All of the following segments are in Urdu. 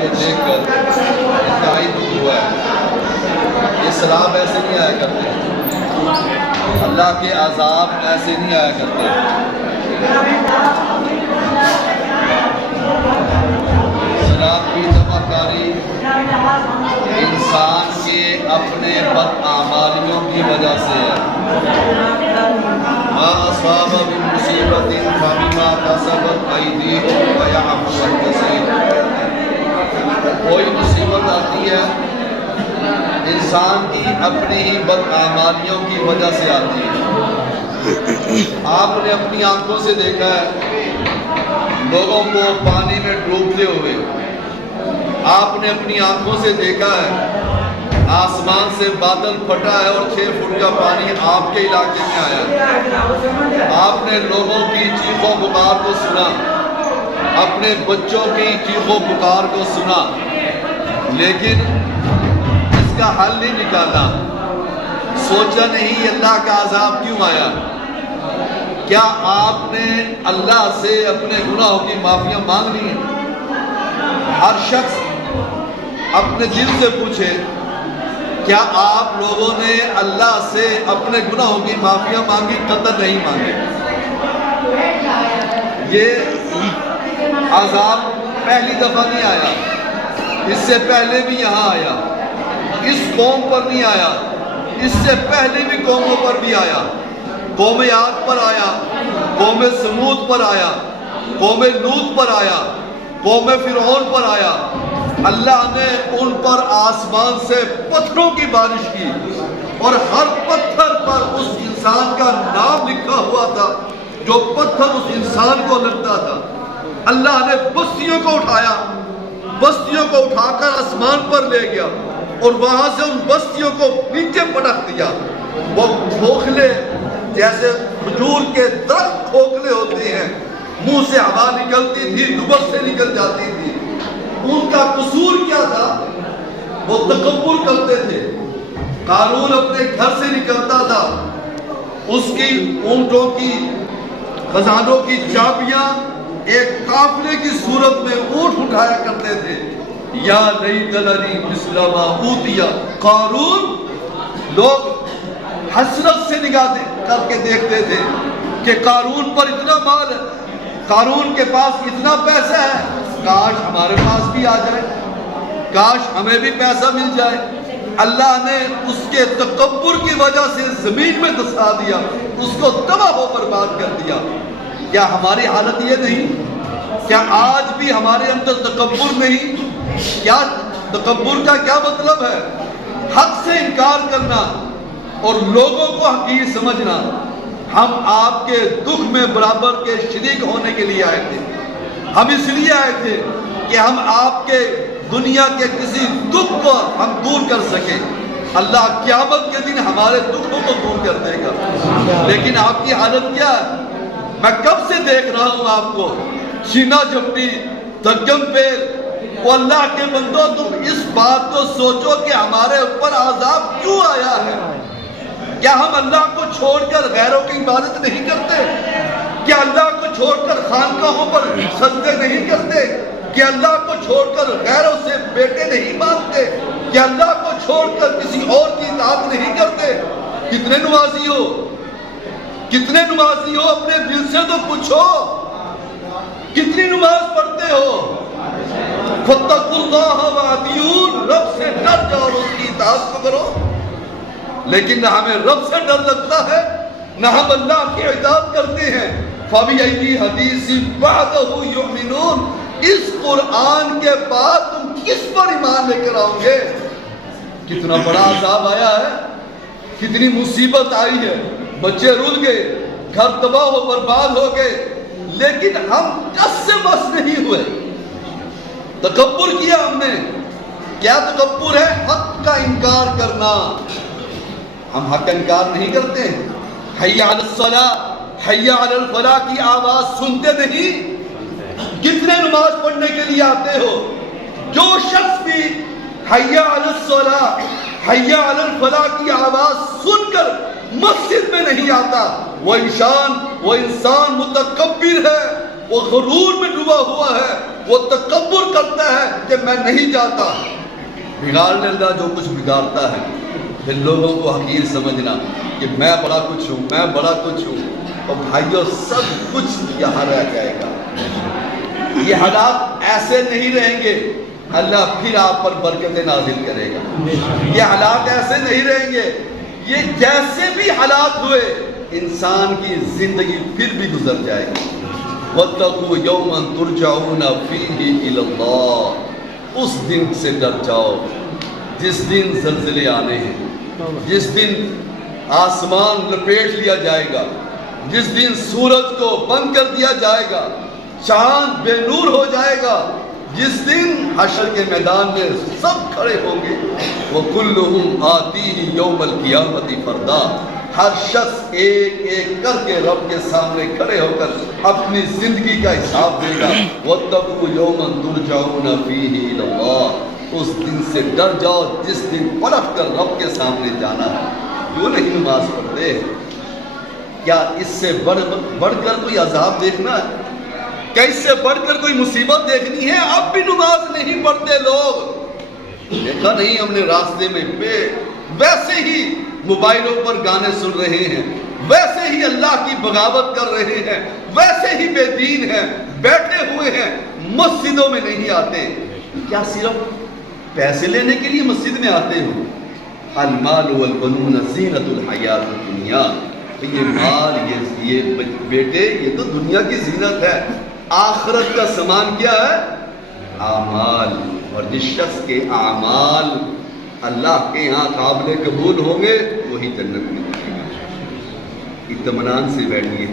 کو دیکھ کر انتہائی دکھ ہوا ہے۔ یہ سیلاب ایسے نہیں آیا کرتے، اللہ کے عذاب ایسے نہیں آیا کرتے۔ سیلاب کی تباہکاری انسان کے اپنے بداعمالیوں کی وجہ سے ہے۔ ما اصاب من مصیبت فبما کسبت ایدیہم ویعفو عن کثیر۔ کوئی مصیبت آتی ہے انسان کی اپنی ہی بداعمالیوں کی وجہ سے آتی ہے۔ آپ نے اپنی آنکھوں سے دیکھا ہے لوگوں کو پانی میں ڈوبتے ہوئے، آپ نے اپنی آنکھوں سے دیکھا ہے آسمان سے بادل پھٹا ہے اور 6 فٹ کا پانی آپ کے علاقے میں آیا ہے۔ آپ نے لوگوں کی چیخ و پکار کو سنا، اپنے بچوں کی چیخ و پکار کو سنا، لیکن اس کا حل نہیں نکالا۔ سوچا نہیں اللہ کا عذاب کیوں آیا؟ کیا آپ نے اللہ سے اپنے گناہوں کی معافیاں مانگ لی ہیں؟ ہر شخص اپنے دل سے پوچھے، کیا آپ لوگوں نے اللہ سے اپنے گناہوں کی معافیاں مانگی؟ قطعاً نہیں مانگے۔ یہ عذاب پہلی دفعہ نہیں آیا، اس سے پہلے بھی یہاں آیا، اس قوم پر نہیں آیا، اس سے پہلے بھی قوموں پر بھی آیا۔ قوم عاد پر آیا، قوم سمود پر آیا، قوم لوط پر آیا، قوم فرعون پر آیا۔ اللہ نے ان پر آسمان سے پتھروں کی بارش کی اور ہر پتھر پر اس انسان کا نام لکھا ہوا تھا جو پتھر اس انسان کو لگتا تھا۔ اللہ نے بستیوں کو اٹھایا، بستیوں کو اٹھا کر آسمان پر لے گیا اور وہاں سے ان بستیوں کو نیچے پٹک دیا۔ وہ کھوکھلے جیسے کھجور کے درخت کھوکھلے ہوتے ہیں، منہ سے ہوا نکلتی تھی، دوبر سے نکل جاتی تھی۔ ان کا قصور کیا تھا؟ وہ تکبر کرتے تھے۔ قارون اپنے گھر سے نکلتا تھا، اس کی اونٹوں کی خزانوں کی چابیاں ایک قافلے کی صورت میں اونٹ اٹھایا کرتے تھے۔ یا لیت لنی مثل ما اوتی قارون۔ لوگ حسرت سے نگاہ کر کے دیکھتے تھے کہ قارون پر اتنا مال ہے، قارون کے پاس اتنا پیسہ ہے، کاش ہمارے پاس بھی آ جائے، کاش ہمیں بھی پیسہ مل جائے۔ اللہ نے اس کے تکبر کی وجہ سے زمین میں دھسا دیا، اس کو تباہ و برباد کر دیا۔ کیا ہماری حالت یہ نہیں؟ کیا آج بھی ہمارے اندر تکبر نہیں؟ کیا تکبر کا کیا مطلب ہے؟ حق سے انکار کرنا اور لوگوں کو حقیر سمجھنا۔ ہم آپ کے دکھ میں برابر کے شریک ہونے کے لیے آئے تھے، ہم اس لیے آئے تھے کہ ہم آپ کے دنیا کے کسی دکھ کو ہم دور کر سکیں۔ اللہ قیامت کے دن ہمارے دکھوں کو دور کر دے گا، لیکن آپ کی حالت کیا ہے؟ میں کب سے دیکھ رہا ہوں آپ کو سینہ جھپٹی، دھگم پیر۔ وہ اللہ کے بندوں، تم اس بات کو سوچو کہ ہمارے اوپر عذاب کیوں آیا ہے؟ کیا ہم اللہ کو چھوڑ کر غیروں کی عبادت نہیں کرتے؟ کیا اللہ کو چھوڑ کر خانقاہوں پر سجدے نہیں کرتے؟ کیا اللہ کو چھوڑ کر غیروں سے بیٹے نہیں مانگتے؟ کیا اللہ کو چھوڑ کر کسی اور کی اطاعت نہیں کرتے؟ کتنے نمازی ہو؟ کتنے نمازی ہو؟ اپنے دل سے تو پوچھو، کتنی نماز پڑھتے ہو؟ فَاتَّقُوا اللَّهَ وَأَطِیعُونِ، رب سے ڈر جاؤ اور اس کی اطاعت کو کرو۔ لیکن نہ ہمیں رب سے ڈر لگتا ہے، نہ ہم اللہ کی اطاعت کرتے ہیں۔ فَبِأَيِّ حَدِیثٍ بَعْدَهُ یُؤْمِنُونَ، اس قرآن کے بعد تم کس پر ایمان لے کر آؤ گے؟ کتنا بڑا عذاب آیا ہے، کتنی مصیبت آئی ہے، بچے رل گئے، گھر تباہ و برباد ہو گئے، لیکن ہم کس سے بس نہیں ہوئے۔ تکبر کیا ہم نے۔ کیا تکبر ہے؟ حق کا انکار کرنا۔ ہم حق کا انکار نہیں کرتے۔ حی علی الصلاۃ، حی علی الفلاح کی آواز سنتے نہیں؟ کتنے نماز پڑھنے کے لیے آتے ہو؟ جو شخص بھی حی علی الصلاۃ، حی علی الفلاح کی آواز سن کر مسجد میں نہیں آتا، وہ انسان متکبر ہے، وہ غرور میں ڈوبا ہوا ہے، وہ تکبر کرتا ہے کہ میں نہیں جاتا، بگاڑ لینا جو کچھ بگاڑتا ہے، پھر لوگوں کو حقیر سمجھنا کہ میں بڑا کچھ ہوں، میں بڑا کچھ ہوں، اور بھائیوں سب کچھ یہاں رہ جائے گا۔ یہ حالات ایسے نہیں رہیں گے، اللہ پھر آپ پر برکتیں نازل کرے گا۔ یہ حالات ایسے نہیں رہیں گے، یہ جیسے بھی حالات ہوئے انسان کی زندگی پھر بھی گزر جائے گی۔ وَاتَّقُوا يَوْمًا تُرْجَعُونَ فِيهِ إِلَى اللَّهِ، اس دن سے ڈر جاؤ جس دن زلزلے آنے ہیں، جس دن آسمان لپیٹ لیا جائے گا، جس دن سورج کو بند کر دیا جائے گا، چاند بے نور ہو جائے گا، جس دن حشر کے میدان میں سب کھڑے ہوں گے، وَكُلُّهُمْ آتِيهِ يَوْمَ الْقِيَامَةِ فَرْدًا، ہر شخص ایک ایک کر کے رب کے سامنے کھڑے ہو کر اپنی زندگی کا حساب دے گا۔ وَاتَّقُوا يَوْمًا تُرْجَعُونَ فِيهِ إِلَى اللَّهِ، اس دن سے ڈر جاؤ جس دن پلٹ کر رب کے سامنے جانا ہے۔ کیوں نہیں نماز پڑھتے؟ کیا اس سے بڑھ کر کوئی عذاب دیکھنا ہے؟ کیا اس سے بڑھ کر کوئی مصیبت دیکھنی ہے؟ اب بھی نماز نہیں پڑھتے لوگ، دیکھا نہیں ہم نے راستے میں ویسے ہی موبائلوں پر گانے سن رہے ہیں، ویسے ہی اللہ کی بغاوت کر رہے ہیں، ویسے ہی بے دین ہیں، بیٹھے ہوئے ہیں، مسجدوں میں نہیں آتے۔ کیا صرف پیسے لینے کے لیے مسجد میں آتے ہو؟ المال والبنون زینت الحیات الدنیا، یہ مال یہ بیٹے یہ تو دنیا کی زینت ہے، آخرت کا سامان کیا ہے؟ اعمال، اور جس شخص کے اعمال اللہ کے ہاں قابل قبول ہوں گے وہی جنت میں جائے گا۔ اطمینان سے بیٹھیے،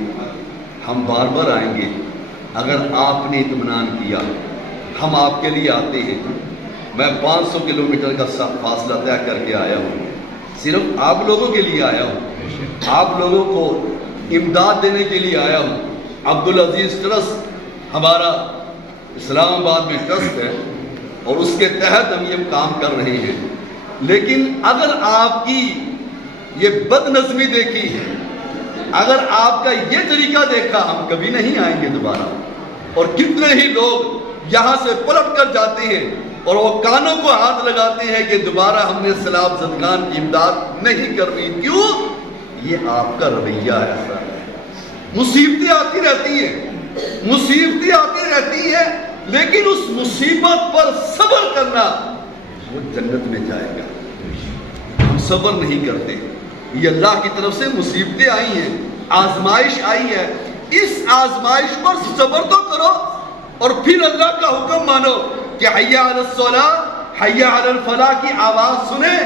ہم بار بار آئیں گے۔ اگر آپ نے اطمینان کیا، ہم آپ کے لیے آتے ہیں۔ میں 500 کلومیٹر کا فاصلہ طے کر کے آیا ہوں، صرف آپ لوگوں کے لیے آیا ہوں، آپ لوگوں کو امداد دینے کے لیے آیا ہوں۔ عبدالعزیز ٹرسٹ ہمارا اسلام آباد میں ٹرسٹ ہے اور اس کے تحت ہم یہ کام کر رہے ہیں، لیکن اگر آپ کی یہ بد نظمی دیکھی ہے، اگر آپ کا یہ طریقہ دیکھا، ہم کبھی نہیں آئیں گے دوبارہ۔ اور کتنے ہی لوگ یہاں سے پلٹ کر جاتے ہیں اور وہ کانوں کو ہاتھ لگاتے ہیں کہ دوبارہ ہم نے سیلاب زدگان کی امداد نہیں کرنی۔ کیوں؟ یہ آپ کا رویہ ایسا ہے۔ مصیبتیں آتی رہتی ہیں، مصیبتیں آتی رہتی ہیں، لیکن اس مصیبت پر صبر کرنا، وہ جنت میں جائے گا۔ ہم صبر نہیں کرتے۔ یہ اللہ کی طرف سے مصیبتیں آئی ہیں، آزمائش آئی ہے، اس آزمائش پر صبر تو کرو اور پھر اللہ کا حکم مانو کہ حی علی الصلاۃ حی علی الفلاح کی آواز سنیں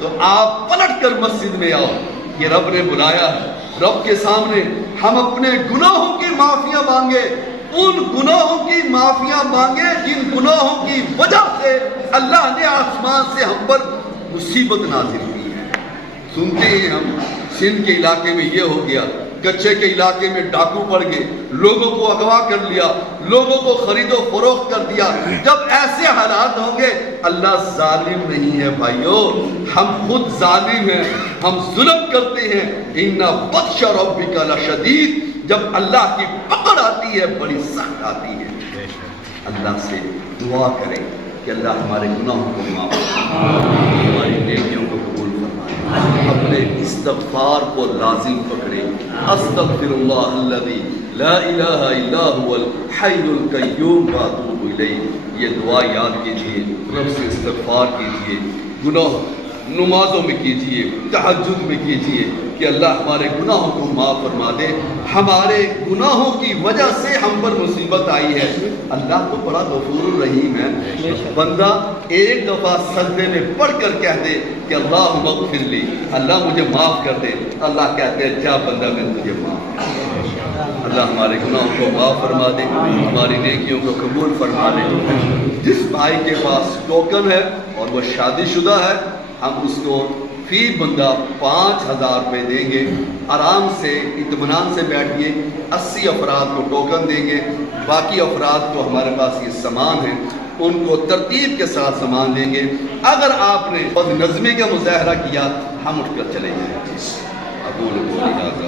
تو آپ پلٹ کر مسجد میں آؤ۔ یہ رب نے بلایا ہے، رب کے سامنے ہم اپنے گناہوں کی معافیاں مانگے، ان گناہوں کی معافیاں مانگے جن گناہوں کی وجہ سے اللہ نے آسمان سے ہم پر مصیبت نازل کی ہے۔ سنتے ہیں ہم سندھ کے علاقے میں یہ ہو گیا، کچے کے علاقے میں ڈاکو پڑ گئے، لوگوں کو اغوا کر لیا، لوگوں کو خرید و فروخت کر دیا۔ جب ایسے حالات ہوں گے، اللہ ظالم نہیں ہے بھائیو، ہم خود ظالم ہیں، ہم ظلم کرتے ہیں۔ ان بطش ربک لشدید، جب اللہ کی پکڑ آتی ہے بڑی سخت آتی ہے۔ اللہ سے دعا کریں کہ اللہ ہمارے گناہوں کو معاف فرمائے، ہماری نیکیوں کو قبول فرمائے، اپنے استغفار کو لازم پکڑے۔ استغفر اللہ الذی لا الہ الا هو الحی القیوم واتوب الیہ، یہ دعا یاد کیجئے، رب سے استغفار کیجئے، گناہ نمازوں میں کیجئے، تہجد میں کیجئے کہ اللہ ہمارے گناہوں کو معاف فرما دے۔ ہمارے گناہوں کی وجہ سے ہم پر مصیبت آئی ہے۔ اللہ تو بڑا غفور الرحیم ہے، بندہ ایک دفعہ سجدے میں پڑھ کر کہہ دے کہ اللہم اغفر لی، اللہ مجھے معاف کر دے، اللہ کہتے ہیں جا بندہ میں تجھے معاف کر دے۔ اللہ ہمارے گناہوں کو معاف فرما دے، ہماری نیکیوں کو قبول فرما دے۔ جس بھائی کے پاس ٹوکن ہے اور وہ شادی شدہ ہے، ہم اس کو فی بندہ 5000 روپے دیں گے۔ آرام سے اطمینان سے بیٹھیے، 80 افراد کو ٹوکن دیں گے، باقی افراد کو ہمارے پاس یہ سامان ہے ان کو ترتیب کے ساتھ سامان دیں گے۔ اگر آپ نے بد نظمی کا مظاہرہ کیا ہم اٹھ کر چلے جائیں گے۔